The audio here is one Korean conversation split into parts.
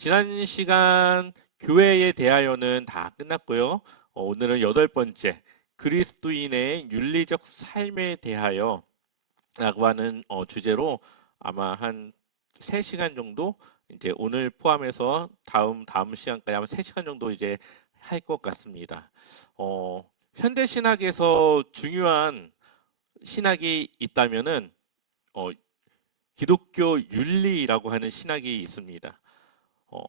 지난 시간 교회에 대하여는 다 끝났고요. 오늘은 여덟 번째 그리스도인의 윤리적 삶에 대하여 라고 하는 주제로 아마 한 3시간 정도 이제 오늘 포함해서 다음 시간까지 아마 3시간 정도 이제 할 것 같습니다. 현대 신학에서 중요한 신학이 있다면은 기독교 윤리라고 하는 신학이 있습니다. 어,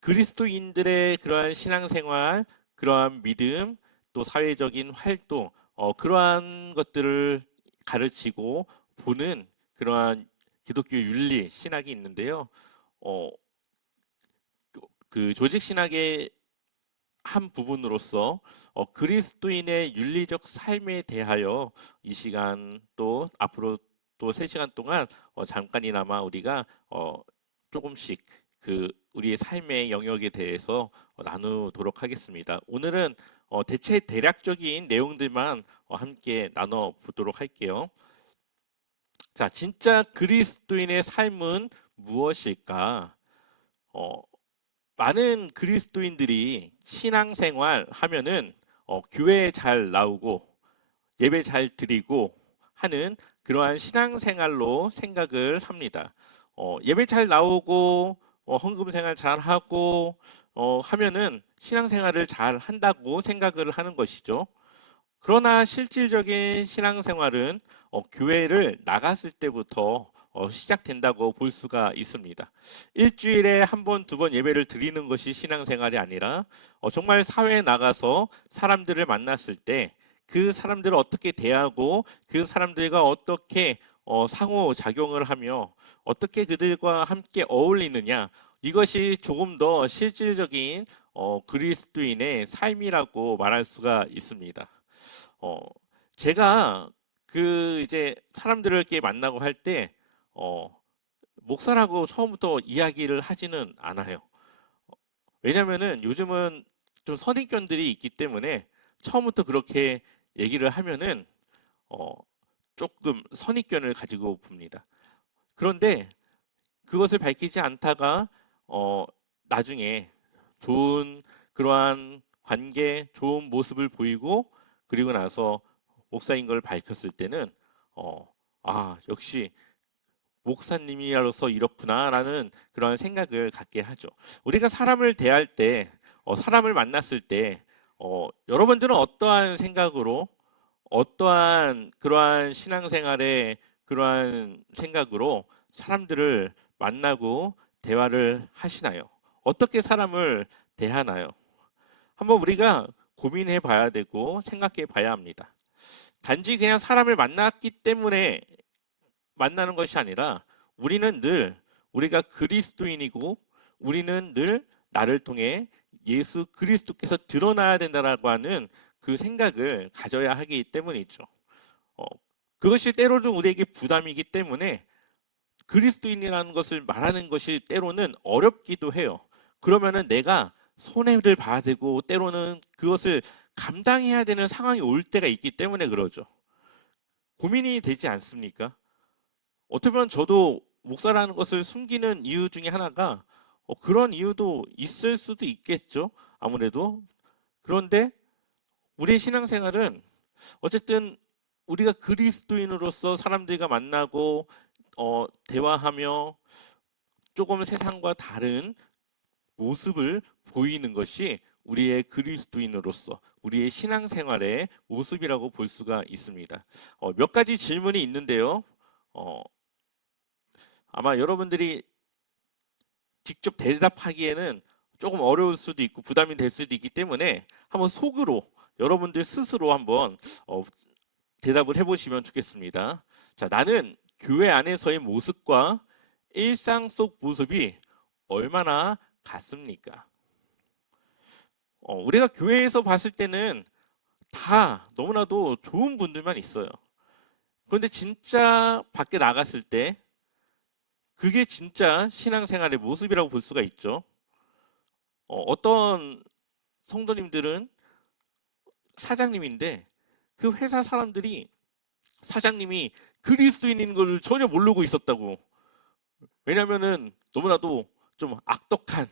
그리스도인들의 그러한 신앙생활, 그러한 믿음, 또 사회적인 활동, 그러한 것들을 가르치고 보는 그러한 기독교 윤리 신학이 있는데요. 어, 그 조직 신학의 한 부분으로서 그리스도인의 윤리적 삶에 대하여 이 시간 또 앞으로 또 3시간 동안 잠깐이나마 우리가 조금씩 그 우리의 삶의 영역에 대해서 나누도록 하겠습니다. 오늘은 대략적인 내용들만 함께 나눠 보도록 할게요. 자, 진짜 그리스도인의 삶은 무엇일까? 많은 그리스도인들이 신앙생활 하면은 교회에 잘 나오고 예배 잘 드리고 하는 그러한 신앙생활로 생각을 합니다. 예배 잘 나오고 헌금 생활 잘 하고 하면은 신앙생활을 잘 한다고 생각을 하는 것이죠. 그러나 실질적인 신앙생활은 교회를 나갔을 때부터 시작된다고 볼 수가 있습니다. 일주일에 한 번, 두 번 예배를 드리는 것이 신앙생활이 아니라 정말 사회에 나가서 사람들을 만났을 때 그 사람들을 어떻게 대하고 그 사람들과 어떻게 상호작용을 하며 어떻게 그들과 함께 어울리느냐, 이것이 조금 더 실질적인 그리스도인의 삶이라고 말할 수가 있습니다. 제가 그 이제 사람들을 이렇게 만나고 할 때 목사라고 처음부터 이야기를 하지는 않아요. 왜냐면은 요즘은 좀 선입견들이 있기 때문에 처음부터 그렇게 얘기를 하면은 조금 선입견을 가지고 봅니다. 그런데 그것을 밝히지 않다가 나중에 좋은 그러한 관계, 좋은 모습을 보이고 그리고 나서 목사인 걸 밝혔을 때는 역시 목사님이라서 이렇구나라는 그런 생각을 갖게 하죠. 우리가 사람을 대할 때, 사람을 만났을 때, 여러분들은 어떠한 생각으로, 어떠한 그러한 신앙생활의 그러한 생각으로 사람들을 만나고 대화를 하시나요? 어떻게 사람을 대하나요? 한번 우리가 고민해 봐야 되고 생각해 봐야 합니다. 단지 그냥 사람을 만났기 때문에 만나는 것이 아니라 우리는 늘 우리가 그리스도인이고 우리는 늘 나를 통해 예수 그리스도께서 드러나야 된다라고 하는 그 생각을 가져야 하기 때문이죠. 그것이 때로는 우리에게 부담이기 때문에 그리스도인이라는 것을 말하는 것이 때로는 어렵기도 해요. 그러면은 내가 손해를 봐야 되고 때로는 그것을 감당해야 되는 상황이 올 때가 있기 때문에 그러죠. 고민이 되지 않습니까? 어떻게 보면 저도 목사라는 것을 숨기는 이유 중에 하나가 그런 이유도 있을 수도 있겠죠. 아무래도. 그런데 우리의 신앙생활은 어쨌든 우리가 그리스도인으로서 사람들과 만나고 대화하며 조금 세상과 다른 모습을 보이는 것이 우리의 그리스도인으로서 우리의 신앙생활의 모습이라고 볼 수가 있습니다. 몇 가지 질문이 있는데요. 아마 여러분들이 직접 대답하기에는 조금 어려울 수도 있고 부담이 될 수도 있기 때문에 한번 속으로 여러분들 스스로 한번 대답을 해보시면 좋겠습니다. 자, 나는 교회 안에서의 모습과 일상 속 모습이 얼마나 같습니까? 우리가 교회에서 봤을 때는 다 너무나도 좋은 분들만 있어요. 그런데 진짜 밖에 나갔을 때 그게 진짜 신앙생활의 모습이라고 볼 수가 있죠. 어떤 성도님들은 사장님인데 그 회사 사람들이 사장님이 그리스도인인 걸 전혀 모르고 있었다고. 왜냐면은 너무나도 좀 악독한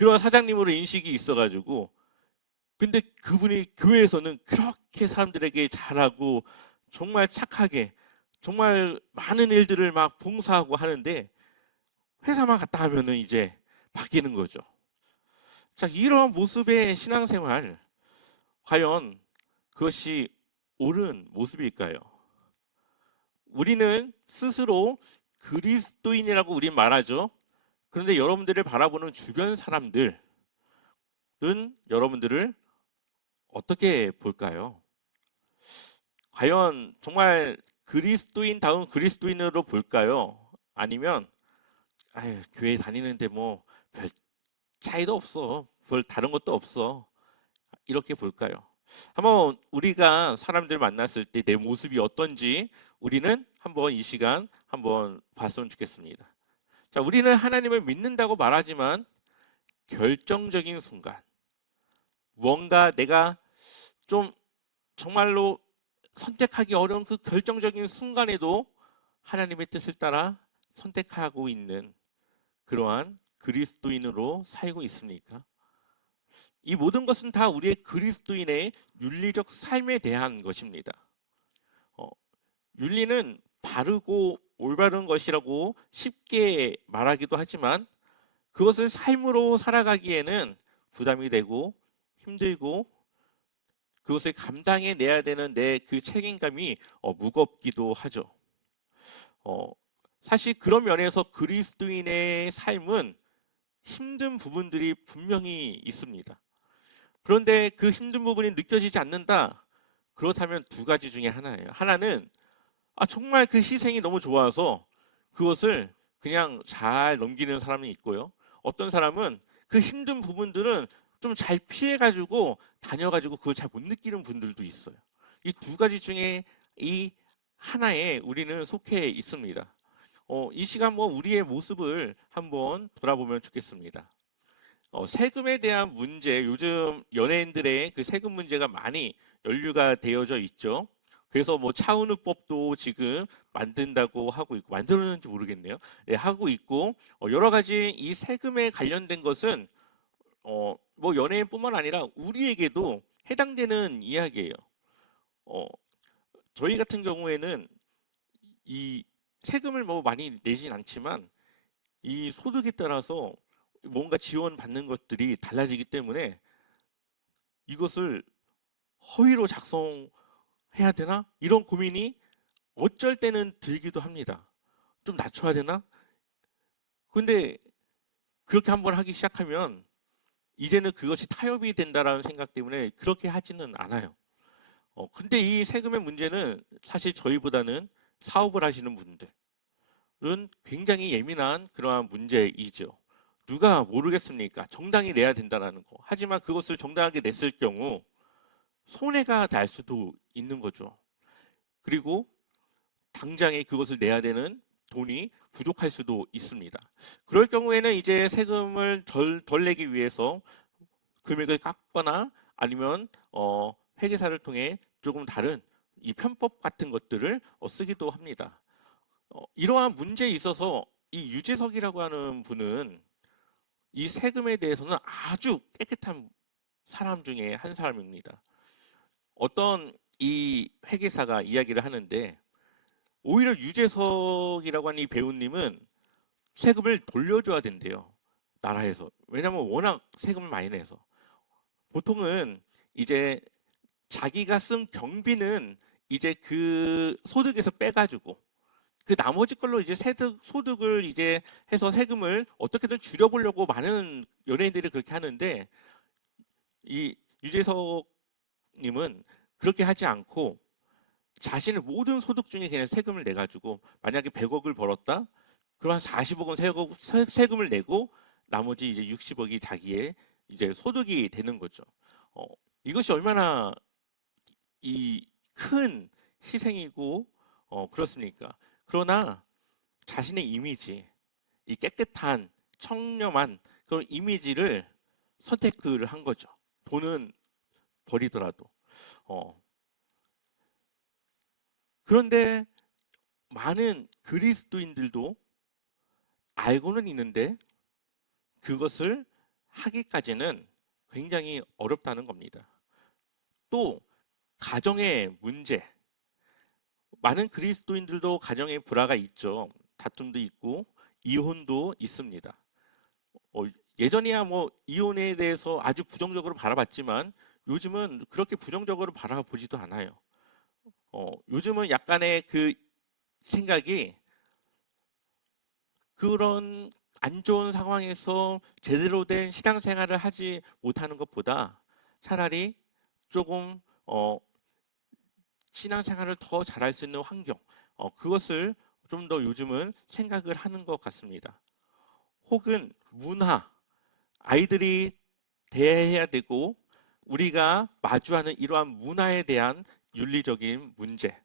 그런 사장님으로 인식이 있어가지고, 근데 그분이 교회에서는 그렇게 사람들에게 잘하고 정말 착하게 정말 많은 일들을 막 봉사하고 하는데 회사만 갔다 하면은 이제 바뀌는 거죠. 자, 이런 모습의 신앙생활, 과연 그것이 옳은 모습일까요? 우리는 스스로 그리스도인이라고 우린 말하죠. 그런데 여러분들을 바라보는 주변 사람들은 여러분들을 어떻게 볼까요? 과연 정말 그리스도인다운 그리스도인으로 볼까요? 아니면 아유, 교회 다니는데 뭐 별 차이도 없어. 별 다른 것도 없어. 이렇게 볼까요? 한번 우리가 사람들 만났을 때 내 모습이 어떤지 우리는 한번 이 시간 한번 봤으면 좋겠습니다. 자, 우리는 하나님을 믿는다고 말하지만 결정적인 순간, 뭔가 내가 좀 정말로 선택하기 어려운 그 결정적인 순간에도 하나님의 뜻을 따라 선택하고 있는 그러한 그리스도인으로 살고 있습니까? 이 모든 것은 다 우리의 그리스도인의 윤리적 삶에 대한 것입니다. 어, 윤리는 바르고 올바른 것이라고 쉽게 말하기도 하지만 그것을 삶으로 살아가기에는 부담이 되고 힘들고 그것을 감당해 내야 되는 내 그 책임감이 무겁기도 하죠. 어, 사실 그런 면에서 그리스도인의 삶은 힘든 부분들이 분명히 있습니다. 그런데 그 힘든 부분이 느껴지지 않는다. 그렇다면 두 가지 중에 하나예요. 하나는 정말 그 희생이 너무 좋아서 그것을 그냥 잘 넘기는 사람이 있고요. 어떤 사람은 그 힘든 부분들은 좀 잘 피해가지고 다녀가지고 그걸 잘 못 느끼는 분들도 있어요. 이 두 가지 중에 이 하나에 우리는 속해 있습니다. 이 시간 뭐 우리의 모습을 한번 돌아보면 좋겠습니다. 세금에 대한 문제, 요즘 연예인들의 그 세금 문제가 많이 연루가 되어져 있죠. 그래서 뭐 차은우법도 지금 만든다고 하고 있고, 만들었는지 모르겠네요. 네, 하고 있고, 여러 가지 이 세금에 관련된 것은 뭐 연예인뿐만 아니라 우리에게도 해당되는 이야기예요. 어, 저희 같은 경우에는 이 세금을 뭐 많이 내진 않지만 이 소득에 따라서 뭔가 지원받는 것들이 달라지기 때문에 이것을 허위로 작성해야 되나? 이런 고민이 어쩔 때는 들기도 합니다. 좀 낮춰야 되나? 근데 그렇게 한번 하기 시작하면 이제는 그것이 타협이 된다라는 생각 때문에 그렇게 하지는 않아요. 근데 이 세금의 문제는 사실 저희보다는 사업을 하시는 분들은 굉장히 예민한 그러한 문제이죠. 누가 모르겠습니까? 정당히 내야 된다라는 거. 하지만 그것을 정당하게 냈을 경우 손해가 날 수도 있는 거죠. 그리고 당장에 그것을 내야 되는 돈이 부족할 수도 있습니다. 그럴 경우에는 이제 세금을 덜 내기 위해서 금액을 깎거나 아니면 회계사를 통해 조금 다른 이 편법 같은 것들을 쓰기도 합니다. 이러한 문제에 있어서 이 유재석이라고 하는 분은 이 세금에 대해서는 아주 깨끗한 사람 중에 한 사람입니다. 어떤 이 회계사가 이야기를 하는데 오히려 유재석이라고 하는 이 배우님은 세금을 돌려줘야 된대요. 나라에서. 왜냐하면 워낙 세금을 많이 내서. 보통은 이제 자기가 쓴 경비는 이제 그 소득에서 빼가지고 그 나머지 걸로 이제 소득을 이제 해서 세금을 어떻게든 줄여보려고 많은 연예인들이 그렇게 하는데 이 유재석님은 그렇게 하지 않고 자신의 모든 소득 중에 그냥 세금을 내가지고 만약에 100억을 벌었다? 그럼 한 40억은 세금을 내고 나머지 이제 60억이 자기의 이제 소득이 되는 거죠. 이것이 얼마나 이 큰 희생이고 그렇습니까? 그러나 자신의 이미지, 이 깨끗한 청렴한 그런 이미지를 선택을 한 거죠. 돈은 버리더라도. 그런데 많은 그리스도인들도 알고는 있는데 그것을 하기까지는 굉장히 어렵다는 겁니다. 또 가정의 문제, 많은 그리스도인들도 가정에 불화가 있죠. 다툼도 있고 이혼도 있습니다. 어, 예전이야 뭐 이혼에 대해서 아주 부정적으로 바라봤지만 요즘은 그렇게 부정적으로 바라보지도 않아요. 요즘은 약간의 그 생각이 그런 안 좋은 상황에서 제대로 된 신앙생활을 하지 못하는 것보다 차라리 조금 신앙생활을 더 잘할 수 있는 환경, 그것을 좀 더 요즘은 생각을 하는 것 같습니다. 혹은 문화, 아이들이 대해야 되고 우리가 마주하는 이러한 문화에 대한 윤리적인 문제,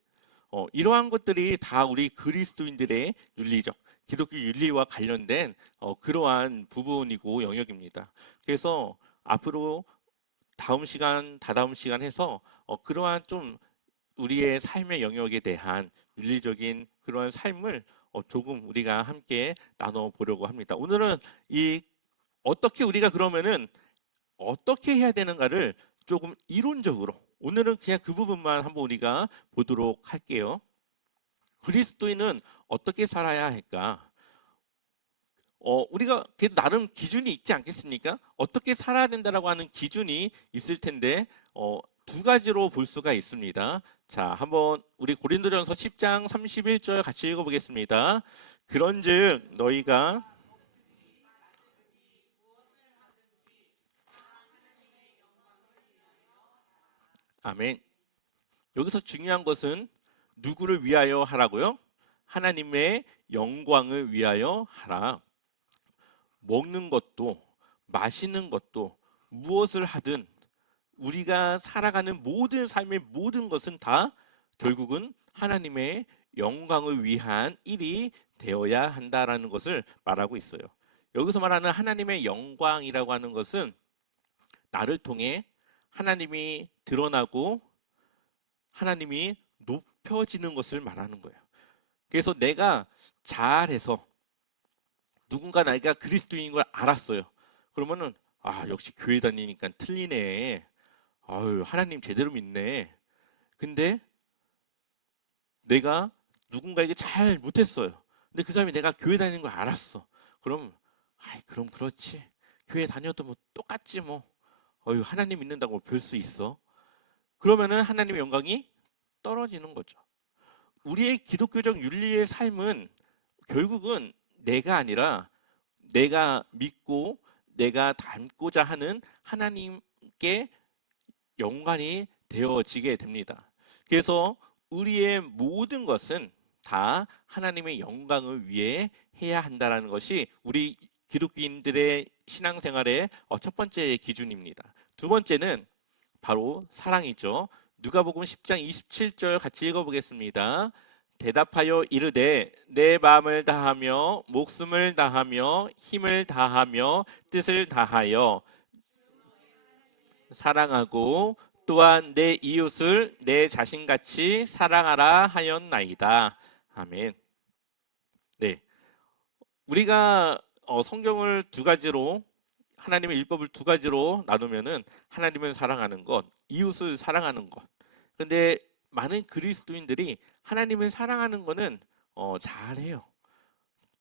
이러한 것들이 다 우리 그리스도인들의 윤리적, 기독교 윤리와 관련된 그러한 부분이고 영역입니다. 그래서 앞으로 다음 시간, 다다음 시간 해서 그러한 좀 우리의 삶의 영역에 대한 윤리적인 그러한 삶을 조금 우리가 함께 나눠 보려고 합니다. 오늘은 이 어떻게 우리가 그러면은 어떻게 해야 되는가를 조금 이론적으로 오늘은 그냥 그 부분만 한번 우리가 보도록 할게요. 그리스도인은 어떻게 살아야 할까? 우리가 나름 기준이 있지 않겠습니까? 어떻게 살아야 된다라고 하는 기준이 있을 텐데 두 가지로 볼 수가 있습니다. 자, 한번 우리 고린도전서 10장 31절 같이 읽어보겠습니다. 그런즉 너희가 아멘. 여기서 중요한 것은 누구를 위하여 하라고요? 하나님의 영광을 위하여 하라. 먹는 것도 마시는 것도 무엇을 하든 우리가 살아가는 모든 삶의 모든 것은 다 결국은 하나님의 영광을 위한 일이 되어야 한다라는 것을 말하고 있어요. 여기서 말하는 하나님의 영광이라고 하는 것은 나를 통해 하나님이 드러나고 하나님이 높여지는 것을 말하는 거예요. 그래서 내가 잘해서 누군가 내가 그리스도인인 걸 알았어요. 그러면은 역시 교회 다니니까 틀리네. 아유, 하나님 제대로 믿네. 근데 내가 누군가에게 잘 못했어요. 근데 그 사람이 내가 교회 다니는 걸 알았어. 그럼 그럼 그렇지. 교회 다녀도 뭐 똑같지 뭐. 하나님 믿는다고 별 수 있어. 그러면은 하나님의 영광이 떨어지는 거죠. 우리의 기독교적 윤리의 삶은 결국은 내가 아니라 내가 믿고 내가 닮고자 하는 하나님께 연관이 되어지게 됩니다. 그래서 우리의 모든 것은 다 하나님의 영광을 위해 해야 한다는 것이 우리 기독교인들의 신앙생활의 첫 번째 기준입니다. 두 번째는 바로 사랑이죠. 누가복음 10장 27절 같이 읽어보겠습니다. 대답하여 이르되 내 마음을 다하며 목숨을 다하며 힘을 다하며 뜻을 다하여 사랑하고 또한 내 이웃을 내 자신같이 사랑하라 하였나이다. 아멘. 네, 우리가 성경을 두 가지로 하나님의 율법을 두 가지로 나누면은 하나님을 사랑하는 것, 이웃을 사랑하는 것. 근데 많은 그리스도인들이 하나님을 사랑하는 거는 잘해요.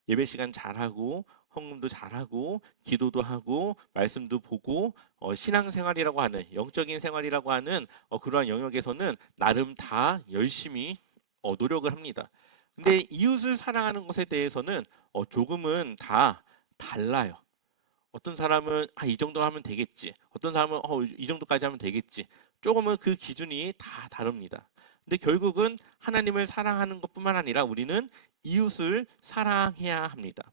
예배 시간 잘하고 헌금도 잘하고 기도도 하고 말씀도 보고 신앙생활이라고 하는 영적인 생활이라고 하는 그러한 영역에서는 나름 다 열심히 노력을 합니다. 근데 이웃을 사랑하는 것에 대해서는 조금은 다 달라요. 어떤 사람은 이 정도 하면 되겠지. 어떤 사람은 이 정도까지 하면 되겠지. 조금은 그 기준이 다 다릅니다. 근데 결국은 하나님을 사랑하는 것뿐만 아니라 우리는 이웃을 사랑해야 합니다.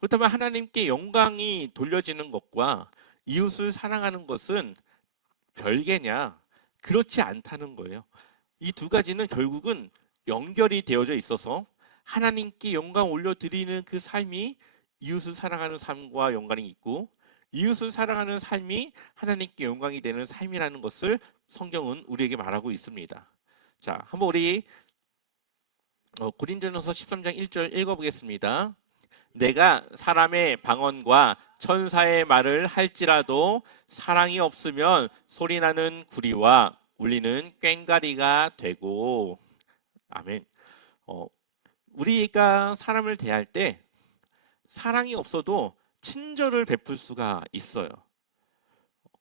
그렇다면 하나님께 영광이 돌려지는 것과 이웃을 사랑하는 것은 별개냐? 그렇지 않다는 거예요. 이 두 가지는 결국은 연결이 되어져 있어서 하나님께 영광 올려드리는 그 삶이 이웃을 사랑하는 삶과 연관이 있고 이웃을 사랑하는 삶이 하나님께 영광이 되는 삶이라는 것을 성경은 우리에게 말하고 있습니다. 자, 한번 우리 고린도전서 13장 1절 읽어보겠습니다. 내가 사람의 방언과 천사의 말을 할지라도 사랑이 없으면 소리나는 구리와 울리는 꽹과리가 되고. 아멘. 우리가 사람을 대할 때 사랑이 없어도 친절을 베풀 수가 있어요.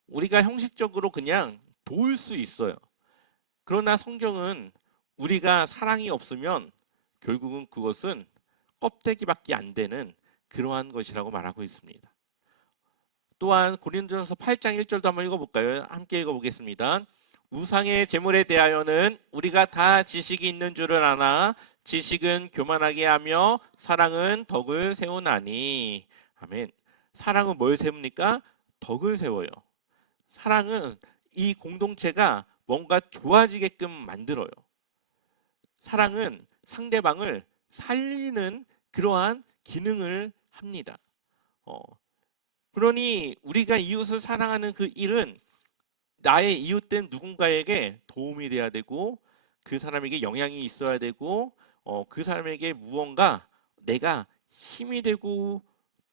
우리가 형식적으로 그냥 도울 수 있어요. 그러나 성경은 우리가 사랑이 없으면 결국은 그것은 껍데기밖에 안 되는 그러한 것이라고 말하고 있습니다. 또한 고린도전서 8장 1절도 한번 읽어볼까요? 함께 읽어보겠습니다. 우상의 제물에 대하여는 우리가 다 지식이 있는 줄을 아나 지식은 교만하게 하며 사랑은 덕을 세우나니. 아멘. 사랑은 뭘 세웁니까? 덕을 세워요. 사랑은 이 공동체가 뭔가 좋아지게끔 만들어요. 사랑은 상대방을 살리는 그러한 기능을 합니다. 그러니 우리가 이웃을 사랑하는 그 일은 나의 이웃된 누군가에게 도움이 돼야 되고 그 사람에게 영향이 있어야 되고 그 사람에게 무언가 내가 힘이 되고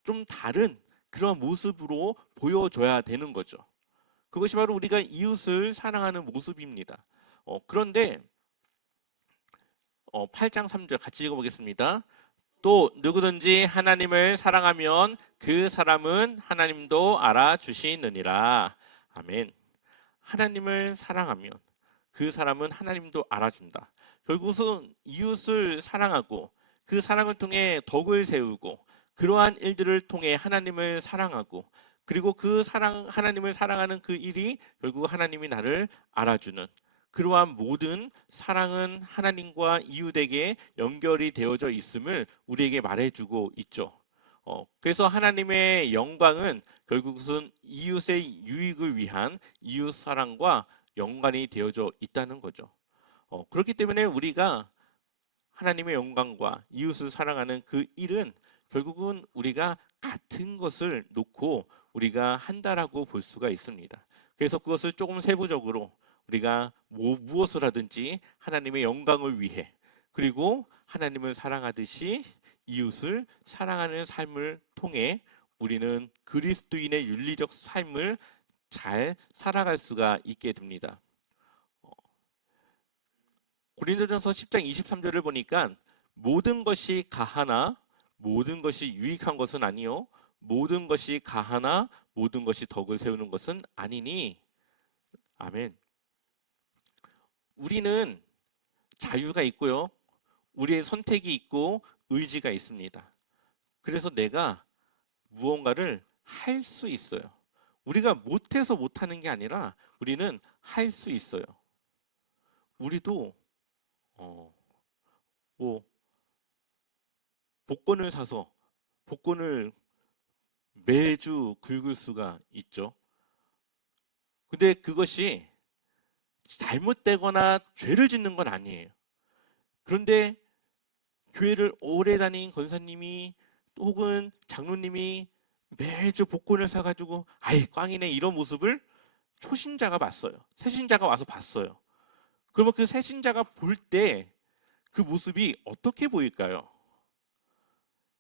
좀 다른 그런 모습으로 보여줘야 되는 거죠. 그것이 바로 우리가 이웃을 사랑하는 모습입니다. 그런데 8장 3절 같이 읽어보겠습니다. 또 누구든지 하나님을 사랑하면 그 사람은 하나님도 알아주시느니라. 아멘. 하나님을 사랑하면 그 사람은 하나님도 알아준다. 결국은 이웃을 사랑하고 그 사랑을 통해 덕을 세우고 그러한 일들을 통해 하나님을 사랑하고 그리고 그 하나님을 사랑하는 그 일이 결국 하나님이 나를 알아주는 그러한 모든 사랑은 하나님과 이웃에게 연결이 되어져 있음을 우리에게 말해주고 있죠. 그래서 하나님의 영광은 결국은 이웃의 유익을 위한 이웃 사랑과 연관이 되어져 있다는 거죠. 그렇기 때문에 우리가 하나님의 영광과 이웃을 사랑하는 그 일은 결국은 우리가 같은 것을 놓고 우리가 한다라고 볼 수가 있습니다. 그래서 그것을 조금 세부적으로 우리가 무엇을 하든지 하나님의 영광을 위해 그리고 하나님을 사랑하듯이 이웃을 사랑하는 삶을 통해 우리는 그리스도인의 윤리적 삶을 잘 살아갈 수가 있게 됩니다. 고린도전서 10장 23절을 보니까 모든 것이 가하나 모든 것이 유익한 것은 아니요 모든 것이 가하나 모든 것이 덕을 세우는 것은 아니니. 아멘. 우리는 자유가 있고요. 우리의 선택이 있고 의지가 있습니다. 그래서 내가 무언가를 할 수 있어요. 우리가 못해서 못하는 게 아니라 우리는 할 수 있어요. 우리도 복권을 사서 복권을 매주 긁을 수가 있죠. 근데 그것이 잘못되거나 죄를 짓는 건 아니에요. 그런데 교회를 오래 다닌 권사님이 혹은 장로님이 매주 복권을 사가지고 아이 꽝이네 이런 모습을 초신자가 봤어요. 새신자가 와서 봤어요. 그러면 그 새신자가 볼 때 그 모습이 어떻게 보일까요?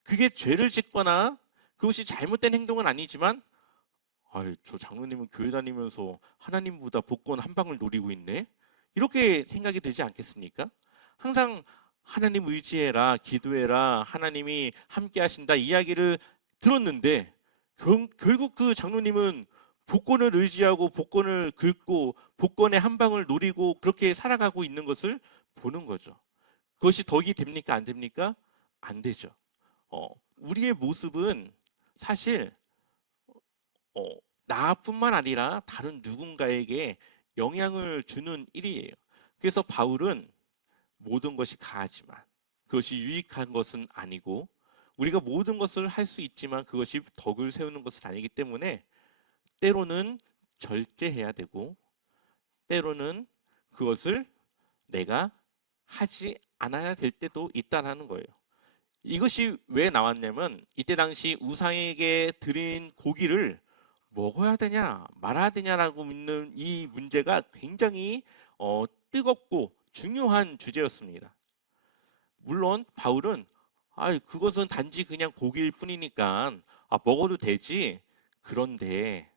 그게 죄를 짓거나 그것이 잘못된 행동은 아니지만 저 장로님은 교회 다니면서 하나님보다 복권 한 방을 노리고 있네? 이렇게 생각이 들지 않겠습니까? 항상 하나님 의지해라, 기도해라, 하나님이 함께 하신다 이야기를 들었는데 결국 그 장로님은 복권을 의지하고 복권을 긁고 복권의 한 방을 노리고 그렇게 살아가고 있는 것을 보는 거죠. 그것이 덕이 됩니까? 안 됩니까? 안 되죠. 우리의 모습은 사실 나뿐만 아니라 다른 누군가에게 영향을 주는 일이에요. 그래서 바울은 모든 것이 가하지만 그것이 유익한 것은 아니고 우리가 모든 것을 할 수 있지만 그것이 덕을 세우는 것은 아니기 때문에 때로는 절제해야 되고 때로는 그것을 내가 하지 않아야 될 때도 있다는 거예요. 이것이 왜 나왔냐면 이때 당시 우상에게 드린 고기를 먹어야 되냐 말아야 되냐라고 묻는 이 문제가 굉장히 뜨겁고 중요한 주제였습니다. 물론 바울은 그것은 단지 그냥 고기일 뿐이니까 먹어도 되지. 그런데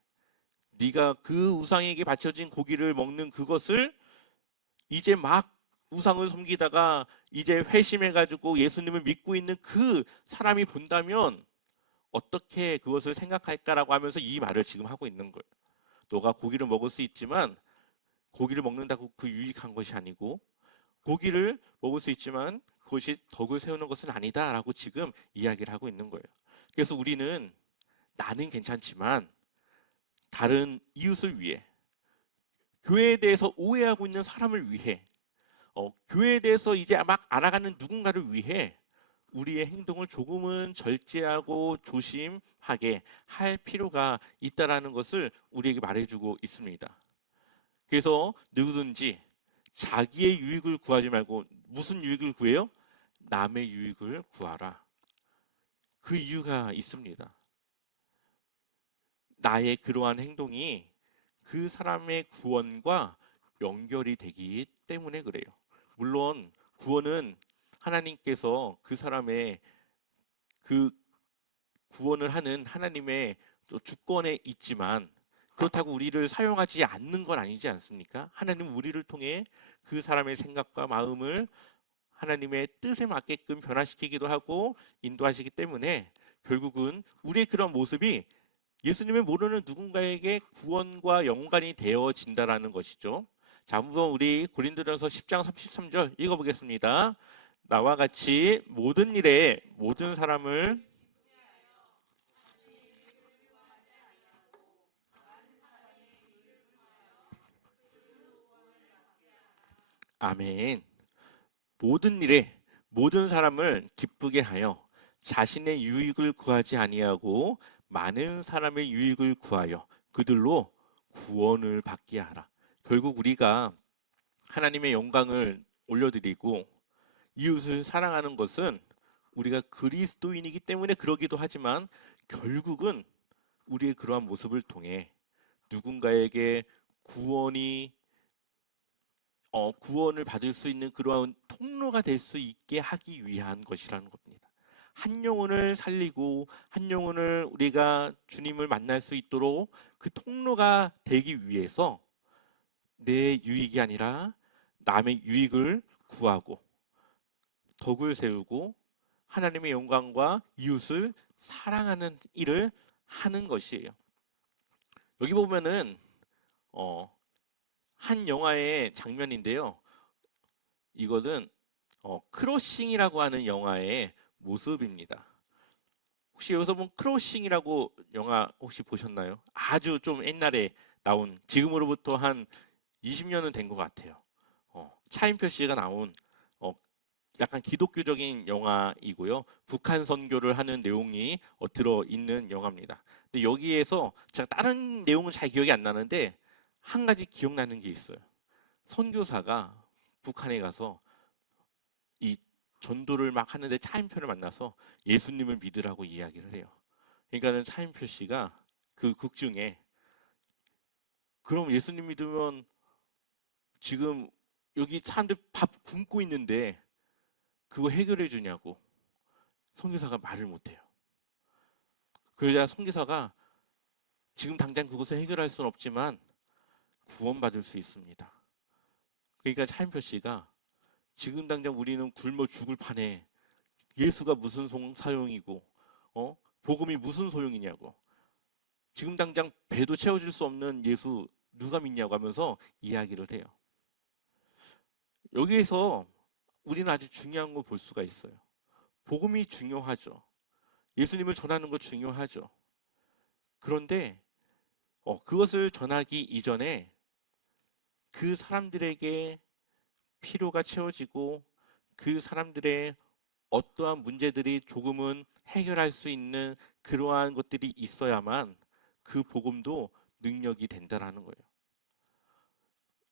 네가 그 우상에게 바쳐진 고기를 먹는 그것을 이제 막 우상을 섬기다가 이제 회심해가지고 예수님을 믿고 있는 그 사람이 본다면 어떻게 그것을 생각할까라고 하면서 이 말을 지금 하고 있는 거예요. 너가 고기를 먹을 수 있지만 고기를 먹는다고 그 유익한 것이 아니고 고기를 먹을 수 있지만 그것이 덕을 세우는 것은 아니다라고 지금 이야기를 하고 있는 거예요. 그래서 우리는 나는 괜찮지만 다른 이웃을 위해, 교회에 대해서 오해하고 있는 사람을 위해, 교회에 대해서 이제 막 알아가는 누군가를 위해 우리의 행동을 조금은 절제하고 조심하게 할 필요가 있다라는 것을 우리에게 말해주고 있습니다. 그래서 누구든지 자기의 유익을 구하지 말고 무슨 유익을 구해요? 남의 유익을 구하라. 그 이유가 있습니다. 나의 그러한 행동이 그 사람의 구원과 연결이 되기 때문에 그래요. 물론 구원은 하나님께서 그 사람의 그 구원을 하는 하나님의 주권에 있지만 그렇다고 우리를 사용하지 않는 건 아니지 않습니까? 하나님은 우리를 통해 그 사람의 생각과 마음을 하나님의 뜻에 맞게끔 변화시키기도 하고 인도하시기 때문에 결국은 우리의 그런 모습이 예수님을 모르는 누군가에게 구원과 연관이 되어진다라는 것이죠. 자, 한번 우리 고린도전서 10장 33절 읽어보겠습니다. 나와 같이 모든 일에 모든 사람을 아멘. 모든 일에 모든 사람을 기쁘게 하여 자신의 유익을 구하지 아니하고 많은 사람의 유익을 구하여 그들로 구원을 받게 하라. 결국 우리가 하나님의 영광을 올려드리고 이웃을 사랑하는 것은 우리가 그리스도인이기 때문에 그러기도 하지만 결국은 우리의 그러한 모습을 통해 누군가에게 구원이 구원을 받을 수 있는 그러한 통로가 될 수 있게 하기 위한 것이라는 겁니다. 한 영혼을 살리고 한 영혼을 우리가 주님을 만날 수 있도록 그 통로가 되기 위해서 내 유익이 아니라 남의 유익을 구하고 덕을 세우고 하나님의 영광과 이웃을 사랑하는 일을 하는 것이에요. 여기 보면은 한 영화의 장면인데요. 이거는 크로싱이라고 하는 영화의 모습입니다. 혹시 여기서 본 크로싱이라고 영화 혹시 보셨나요? 아주 좀 옛날에 나온, 지금으로부터 한 20년은 된 것 같아요. 차인표 씨가 나온 약간 기독교적인 영화이고요. 북한 선교를 하는 내용이 들어있는 영화입니다. 근데 여기에서 제가 다른 내용은 잘 기억이 안 나는데 한 가지 기억나는 게 있어요. 선교사가 북한에 가서 이 전도를 막 하는데 차인표를 만나서 예수님을 믿으라고 이야기를 해요. 그러니까는 차인표 씨가 그 극 중에 그럼 예수님 믿으면 지금 여기 사람들 밥 굶고 있는데 그거 해결해 주냐고 선교사가 말을 못해요. 그러자 선교사가 지금 당장 그것을 해결할 수는 없지만 구원받을 수 있습니다. 그러니까 차인표 씨가 지금 당장 우리는 굶어 죽을 판에 예수가 무슨 사용이고 복음이 무슨 소용이냐고 지금 당장 배도 채워줄 수 없는 예수 누가 믿냐고 하면서 이야기를 해요. 여기에서 우리는 아주 중요한 걸 볼 수가 있어요. 복음이 중요하죠. 예수님을 전하는 거 중요하죠. 그런데 그것을 전하기 이전에 그 사람들에게 필요가 채워지고 그 사람들의 어떠한 문제들이 조금은 해결할 수 있는 그러한 것들이 있어야만 그 복음도 능력이 된다라는 거예요.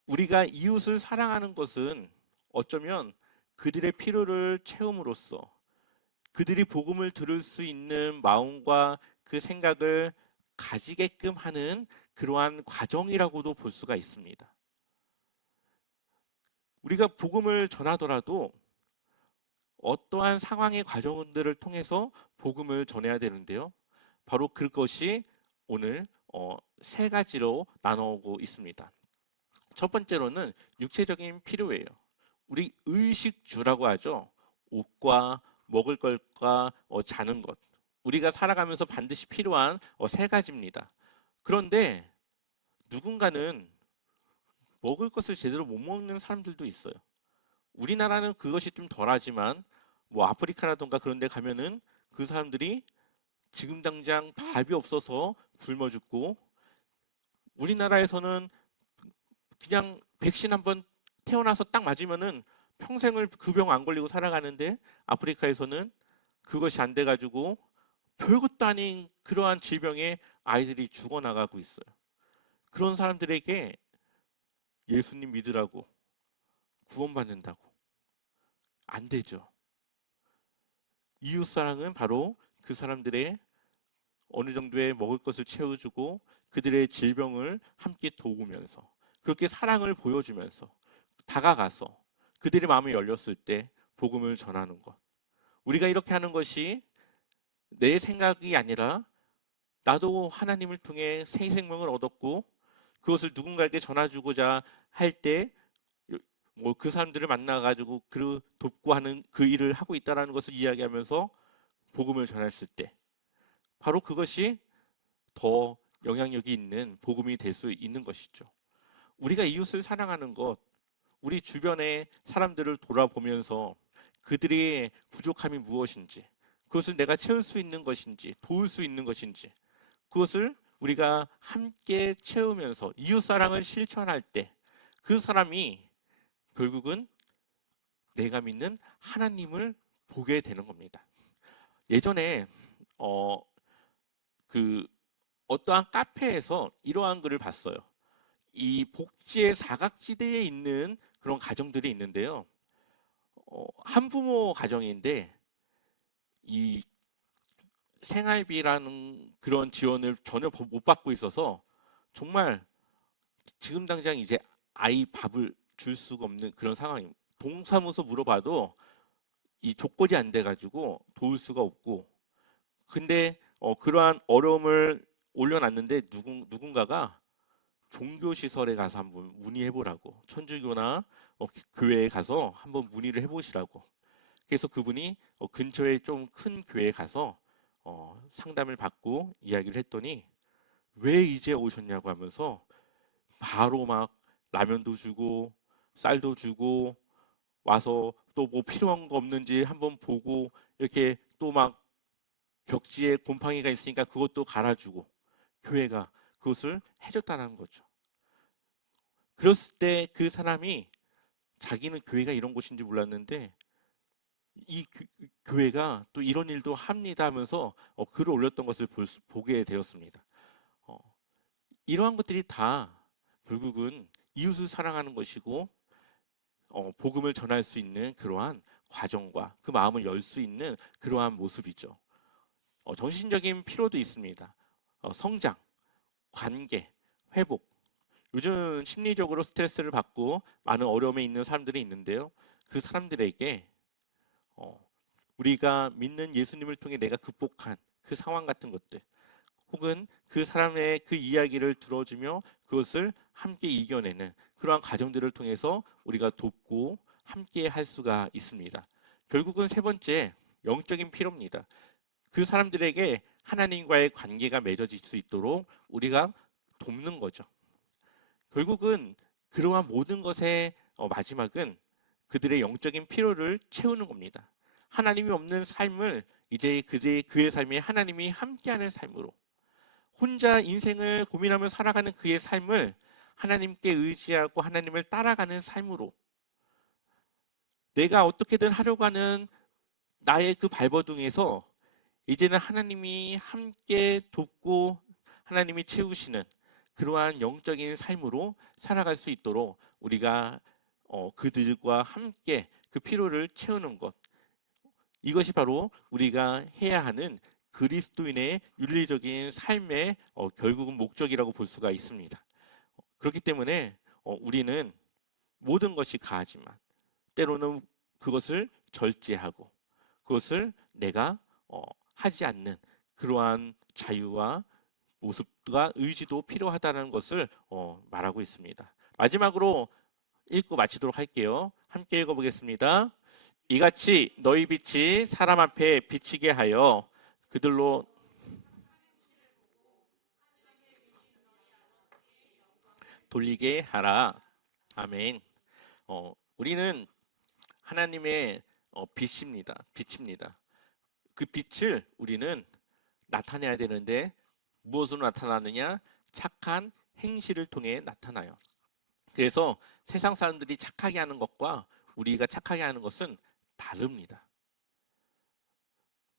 우리가 이웃을 사랑하는 것은 어쩌면 그들의 필요를 채움으로써 그들이 복음을 들을 수 있는 마음과 그 생각을 가지게끔 하는 그러한 과정이라고도 볼 수가 있습니다. 우리가 복음을 전하더라도 어떠한 상황의 과정들을 통해서 복음을 전해야 되는데요. 바로 그것이 오늘 세 가지로 나누고 있습니다. 첫 번째로는 육체적인 필요예요. 우리 의식주라고 하죠. 옷과 먹을 것과 자는 것. 우리가 살아가면서 반드시 필요한 세 가지입니다. 그런데 누군가는 먹을 것을 제대로 못 먹는 사람들도 있어요. 우리나라는 그것이 좀 덜하지만 뭐 아프리카라던가 그런 데 가면은 그 사람들이 지금 당장 밥이 없어서 굶어 죽고, 우리나라에서는 그냥 백신 한번 태어나서 딱 맞으면은 평생을 그 병 안 걸리고 살아가는데, 아프리카에서는 그것이 안 돼가지고 별것도 아닌 그러한 질병에 아이들이 죽어나가고 있어요. 그런 사람들에게 예수님 믿으라고, 구원받는다고 안 되죠. 이웃사랑은 바로 그 사람들의 어느 정도의 먹을 것을 채워주고 그들의 질병을 함께 도우면서, 그렇게 사랑을 보여주면서 다가가서 그들의 마음이 열렸을 때 복음을 전하는 것. 우리가 이렇게 하는 것이 내 생각이 아니라 나도 하나님을 통해 새 생명을 얻었고 그것을 누군가에게 전해주고자 할 때 뭐 그 사람들을 만나가지고 그 돕고 하는 그 일을 하고 있다는 것을 이야기하면서 복음을 전했을 때 바로 그것이 더 영향력이 있는 복음이 될 수 있는 것이죠. 우리가 이웃을 사랑하는 것, 우리 주변의 사람들을 돌아보면서 그들의 부족함이 무엇인지, 그것을 내가 채울 수 있는 것인지, 도울 수 있는 것인지, 그것을 우리가 함께 채우면서 이웃사랑을 실천할 때 그 사람이 결국은 내가 믿는 하나님을 보게 되는 겁니다. 예전에 어, 그 어떠한 카페에서 이러한 글을 봤어요. 이 복지의 사각지대에 있는 그런 가정들이 있는데요. 한부모 가정인데 이 생활비라는 그런 지원을 전혀 못 받고 있어서 정말 지금 당장 이제 아이 밥을 줄 수가 없는 그런 상황입니다. 동사무소 물어봐도 이 조건이 안 돼가지고 도울 수가 없고, 근데 그러한 어려움을 올려놨는데 누군가가 종교시설에 가서 한번 문의해보라고, 천주교나 교회에 가서 한번 문의를 해보시라고. 그래서 그분이 근처에 좀 큰 교회에 가서 상담을 받고 이야기를 했더니 왜 이제 오셨냐고 하면서 바로 막 라면도 주고 쌀도 주고 와서 또 뭐 필요한 거 없는지 한번 보고, 이렇게 또 막 벽지에 곰팡이가 있으니까 그것도 갈아주고 교회가 그것을 해줬다는 거죠. 그랬을 때 그 사람이 자기는 교회가 이런 곳인지 몰랐는데 이 교회가 또 이런 일도 합니다 하면서 글을 올렸던 것을 보게 되었습니다. 어, 이러한 것들이 다 결국은 이웃을 사랑하는 것이고 복음을 전할 수 있는 그러한 과정과 그 마음을 열 수 있는 그러한 모습이죠. 정신적인 피로도 있습니다. 성장, 관계, 회복. 요즘 심리적으로 스트레스를 받고 많은 어려움에 있는 사람들이 있는데요. 그 사람들에게 우리가 믿는 예수님을 통해 내가 극복한 그 상황 같은 것들, 혹은 그 사람의 그 이야기를 들어주며 그것을 함께 이겨내는 그러한 과정들을 통해서 우리가 돕고 함께 할 수가 있습니다. 결국은 세 번째, 영적인 필요입니다. 그 사람들에게 하나님과의 관계가 맺어질 수 있도록 우리가 돕는 거죠. 결국은 그러한 모든 것의 마지막은 그들의 영적인 필요를 채우는 겁니다. 하나님이 없는 삶을 이제 그의 삶이 하나님이 함께하는 삶으로, 혼자 인생을 고민하며 살아가는 그의 삶을 하나님께 의지하고 하나님을 따라가는 삶으로, 내가 어떻게든 하려고 하는 나의 그 발버둥에서 이제는 하나님이 함께 돕고 하나님이 채우시는 그러한 영적인 삶으로 살아갈 수 있도록 우리가 그들과 함께 그 필요를 채우는 것, 이것이 바로 우리가 해야 하는 그리스도인의 윤리적인 삶의 결국은 목적이라고 볼 수가 있습니다. 그렇기 때문에 우리는 모든 것이 가하지만 때로는 그것을 절제하고 그것을 내가 하지 않는 그러한 자유와 모습과 의지도 필요하다는 것을 말하고 있습니다. 마지막으로 읽고 마치도록 할게요. 함께 읽어보겠습니다. 이같이 너희 빛이 사람 앞에 비치게 하여 그들로 돌리게 하라. 아멘. 우리는 하나님의 빛입니다. 빛입니다. 그 빛을 우리는 나타내야 되는데 무엇으로 나타나느냐? 착한 행실을 통해 나타나요. 그래서 세상 사람들이 착하게 하는 것과 우리가 착하게 하는 것은 다릅니다.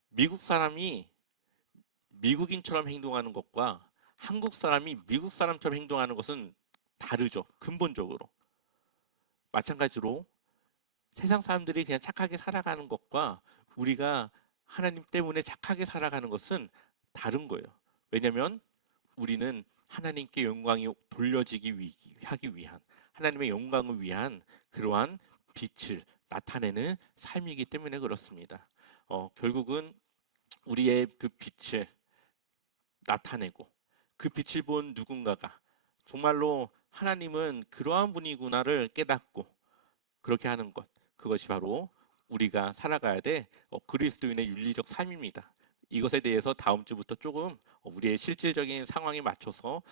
미국 사람이 미국인처럼 행동하는 것과 한국 사람이 미국 사람처럼 행동하는 것은 다르죠. 근본적으로. 마찬가지로 세상 사람들이 그냥 착하게 살아가는 것과 우리가 하나님 때문에 착하게 살아가는 것은 다른 거예요. 왜냐하면 우리는 하나님께 영광이 돌려지기 하기 위한 하나님의 영광을 위한 그러한 빛을 나타내는 삶이기 때문에 그렇습니다. 결국은 우리의 그 빛을 나타내고 그 빛을 본 누군가가 정말로 하나님은 그러한 분이구나를 깨닫고 그렇게 하는 것, 그것이 바로 우리가 살아가야 될 그리스도인의 윤리적 삶입니다. 이것에 대해서 다음 주부터 조금 우리의 실질적인 상황에 맞춰서